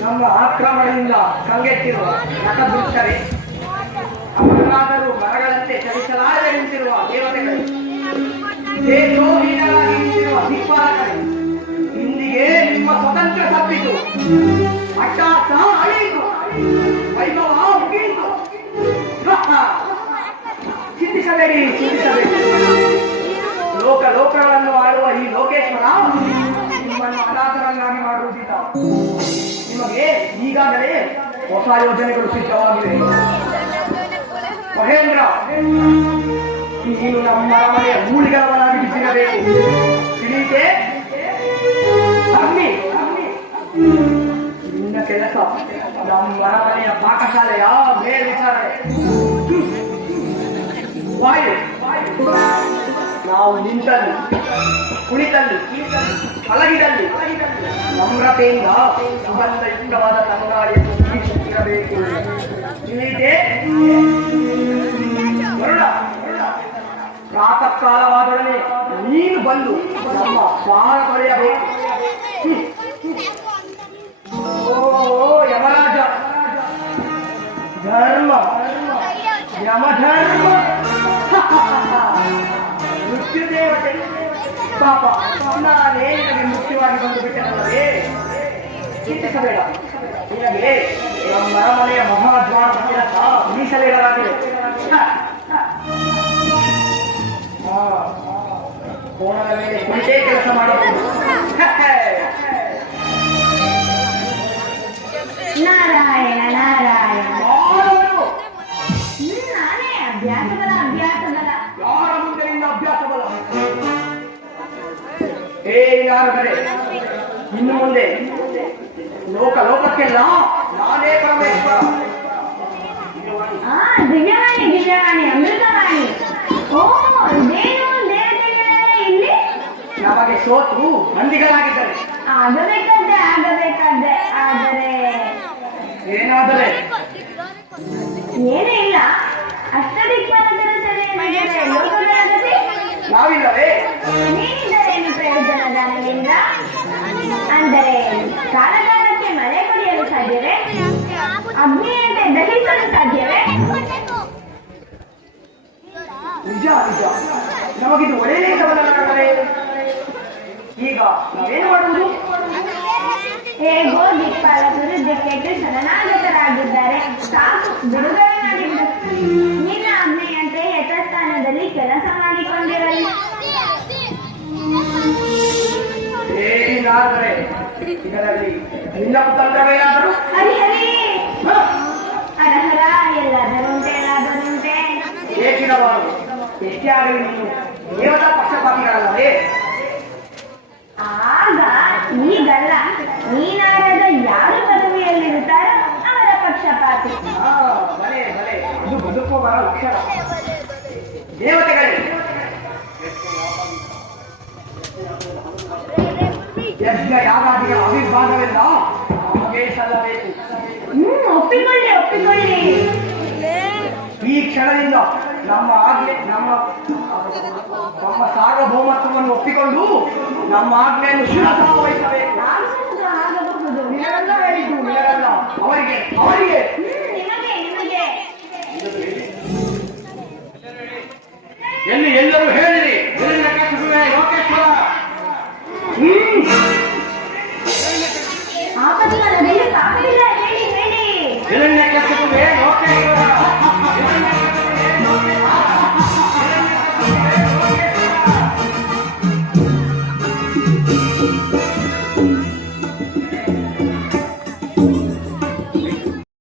ನಮ್ಮ ಆಕ್ರಮಣದಿಂದ ಕಂಗೆಟ್ಟಿರುವ ನಟದುಷ್ಟರೇ ಅವರಾದರೂ ಮರಗಳಂತೆ ಚಲಿಸಲಾರದೆ ನಿಂತಿರುವ ದೇವತೆಗಳು ನಿಂತಿರುವ ದಿಕ್ಪಾಲಕರೇ ಇಂದಿಗೆ ನಿಮ್ಮ ಸ್ವತಂತ್ರ ತಪ್ಪಿತು ಅಟ್ಟಾಸ ಅಳಿಯಿತು ವೈಭವ ಮುಗಿಯಿತು. ಚಿಂತಿಸಬೇಡಿ. ಚಿಂತಿಸಬೇಡಿ ಲೋಕ ಲೋಕಗಳನ್ನು ಆಳುವ ಈ ಲೋಕೇಶ್ವರ ನಿಮ್ಮನ್ನು ಅನಾಥರನ್ನಾಗಿ ಮಾಡುವುದಿಲ್ಲ ನಿಮಗೆ ಈಗಾಗಲೇ ಹೊಸ ಯೋಜನೆಗಳು ಸಿದ್ಧವಾಗಿವೆ ಮಹೇಂದ್ರ ನೀನು ನಮ್ಮ ಮನೆಯ ಮೂಲಿಗಳವನಾಗಿ ಬಿದ್ದಿರಬೇಕು ತಿಳಿಯಿತೆ ತಮ್ಮಿ ನಿನ್ನ ಕೆಲಸ ನಮ್ಮ ಮನೆಯ ಪಾಕಶಾಲೆಯ ಮೇಲ್ವಿಚಾರಣೆ ವಾಯು ನಾವು ನಿಂತಲ್ಲಿ ಕುಳಿತಲ್ಲಿ ಮಲಗಿದಲ್ಲಿ ನಮ್ರತೆಯಿಂದ ಸುಗಂಧಯುಕ್ತವಾದ ತಂಗಾಳಿಯನ್ನು ಬೀಸುತ್ತಿರಬೇಕು ತಿಳಿಯಿತೆ ಹೊರಡ ಪ್ರಾತಃ ಕಾಲವಾದೊಡನೆ ನೀನು ಬಂದು ನಮ್ಮ ಪಾರ ತೊಳೆಯಬೇಕು ಹ್ಮ್. ಓ ಯಮರಾಜ ಧರ್ಮ ಯಮಧರ್ಮ ಪಾಪ ನಾನೇ ನಿನಗೆ ಮುಖ್ಯವಾಗಿ ಬಂದು ಬಿಟ್ಟನಲ್ಲವೇ ಚಿಂತಿಸಬೇಡ ನಿನಗೆ ನಮ್ಮ ಅರಮನೆಯ ಮಹಾದ್ವಾರ ಕೆಲಸ ಮೀಸಲಿಡಲಾಗಿದೆ ಹ, ಹ. ಹಾ, ಕೋಣದ ಮೇಲೆ ಕುಳಿತೇ ಕೆಲಸ ಮಾಡಬಹುದು ಹ, ಹ. ನಾರಾಯಣ ನಾರಾಯಣ ಯಾರು? ಹ್ಮ್, ನಾನೇ ಅಭ್ಯಾಸ ಯಾರದರೆ? ಇನ್ನು ಮುಂದೆ. ಲೋಕ ಲೋಕಕ್ಕೆಲ್ಲ ನಾನೇ ಪರಮೇಶ್ವರ. ಆ ದಿವ್ಯವಾಣಿ ದಿವ್ಯವಾಣಿ ಅಮೃತವಾಣಿ ಓ ಇದೇನು ದೇವತೆಗಳೆಲ್ಲ ಇಲ್ಲಿ? ನಮಗೆ ಸೋತು ಮಂದಿಗಳಾಗಿದ್ದಾರೆ ಆಗಬೇಕಾದ್ರೆ ಆಗಬೇಕಾದ್ರೆ ಆದರೆ ಏನಾದರೆ? ಏನೇ ಇಲ್ಲ. ಅಷ್ಟದಿಕ್ಪಾಲಕರ ಲೋಕಗಳ ಗತಿ ನಾವಿಲ್ಲವೇ? ದಾನವೇಂದ್ರ ಅಂದರೆ ಕಾಲಕಾಲಕ್ಕೆ ಮಳೆ ಕುಡಿಯಲು ಸಾಧ್ಯವೇ? ಅಗ್ನಿಯಂತೆ ದಹಿಸಲು ಸಾಧ್ಯವೇ? ನಿಜ ನಿಜ. ನಮಗಿದು ಒಳ್ಳೆಯ ಗಮನವಾಗಲೇ ಈಗ ನಾವೇನು ಮಾಡುವುದು? ಹೇಗೋ ದೀಪಾಲ ದಿಕ್ಕೆಟ್ಟು ಶರಣಾಗತರಾಗಿದ್ದಾರೆ ಏನಾದರೆ ಇದರಲ್ಲಿ ನಿನ್ನ ಕುತಂತ್ರವೇನಾದರೂ ಹರಿಹರಿ ಹ? ಹರಹರ ಎಲ್ಲದರುಂಟೆ ಎಲ್ಲದರುಂಟೆ ಏಕಿನವಾರು ಎಷ್ಟೇ ಆಗಲಿ ನೀನು ದೇವದ ಪಕ್ಷಪಾತಿಗಳಲ್ಲವೇ? ಆಗ ಈಗಲ್ಲ ನೀನಾರದ ಯಾರು ಪದವಿಯಲ್ಲಿರುತ್ತಾರೋ ಅವರ ಪಕ್ಷಪಾತಿ. ಬಲೆ ಬಲೆ ಅದು ಬದುಕುವ ಲಕ್ಷಣ ದೇವತೆಗಳೇ ಯಜ್ಞ ಯಾಗಾದಿಗಳ ಅವಿರ್ಭಾಗವೆಲ್ಲ ನಮಗೆ ಸಲ್ಲಬೇಕು. ಹ್ಮ್ ಒಪ್ಪಿಕೊಳ್ಳಿ ಒಪ್ಪಿಕೊಳ್ಳಿ. ಈ ಕ್ಷಣದಿಂದ ನಮ್ಮ ಆಜ್ಞೆ ನಮ್ಮ ನಮ್ಮ ಸಾರ್ವಭೌಮತ್ವವನ್ನು ಒಪ್ಪಿಕೊಂಡು ನಮ್ಮ ಆಜ್ಞೆಯನ್ನು ಶಿರಸಾ ವಹಿಸಬೇಕು ನಿನಗಲ್ಲ ಹೇಳಿದ್ದು ನಿನಗಲ್ಲ. ಅವರಿಗೆ ಅವರಿಗೆ. ಎಲ್ಲಿ ಎಲ್ಲರೂ ಹೇಳಿರಿ